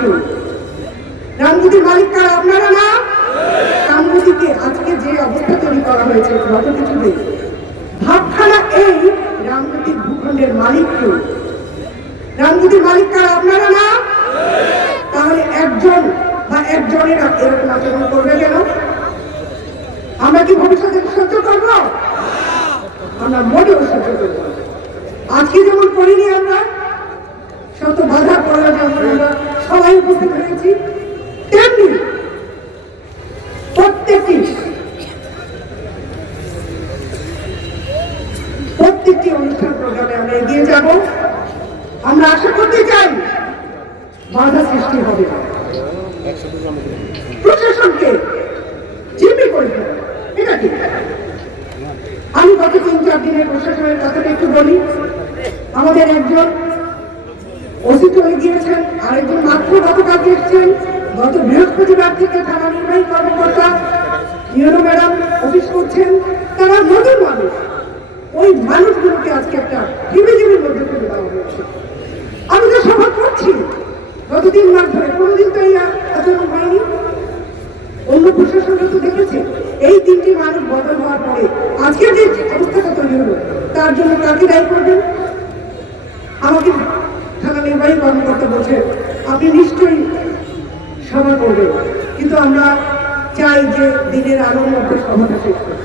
কেউ। রামগতির মালিক কারা? আপনারা না? রামগতিকে আজকে যে অবস্থা তৈরি করা হয়েছে গত কিছুদিন, ভাবখানা এই রামগতির ভূখণ্ডের মালিক কেউ। রামগতির মালিক কারা? আপনারা না? তাহলে একজন বা একজনেরা এরকম আচরণ করবে কেন? আমরা কি ভবিষ্যতে সহ্য করব? আমরা মোটেও সহ্য করব। আজকে যেমন করিনি, আমরা শত বাধা পড়া যেমন আমরা সবাই উপস্থিত হয়েছি, তেমনি প্রত্যেকটি অনুষ্ঠান প্রোগ্রামে আমরা এগিয়ে যাব। আমরা আশা করতে চাই বাধা সৃষ্টি হবে না, প্রশাসনকে জিম্মি করে ফেলবে। এটা কি? আমি গত 3-4 দিনের প্রশাসনের কথাটা একটু বলি। আমাদের একজন ওসি চলে গিয়েছেন, আরেকজন মাত্র গতকাল এসেছেন। গত বৃহস্পতিবার থেকে থানা নির্বাহী কর্মকর্তা ইউনো ম্যাডাম অফিস করছেন। তারা নতুন মানুষ, ওই মানুষগুলোকে আজকে একটা হিবিজিবির মধ্যে ফেলে দেওয়া হয়েছে। আমি তো সভা করছি গত 3 মাস ধরে, কোনোদিন তো এই আচরণ হয়নি। অন্য প্রশাসনরা তো দেখেছে। এই 3টি মানুষ বদল হওয়ার পরে আজকে যে অবস্থাটা তৈরি হলো, তার জন্য কাকে দায়ী করবেন? আমাকে থানা নির্বাহী কর্মকর্তা বলছে আপনি নিশ্চয়ই সভা করবেন, কিন্তু আমরা চাই যে দিনের আলোর মধ্যে সভাটা শেষ করতে।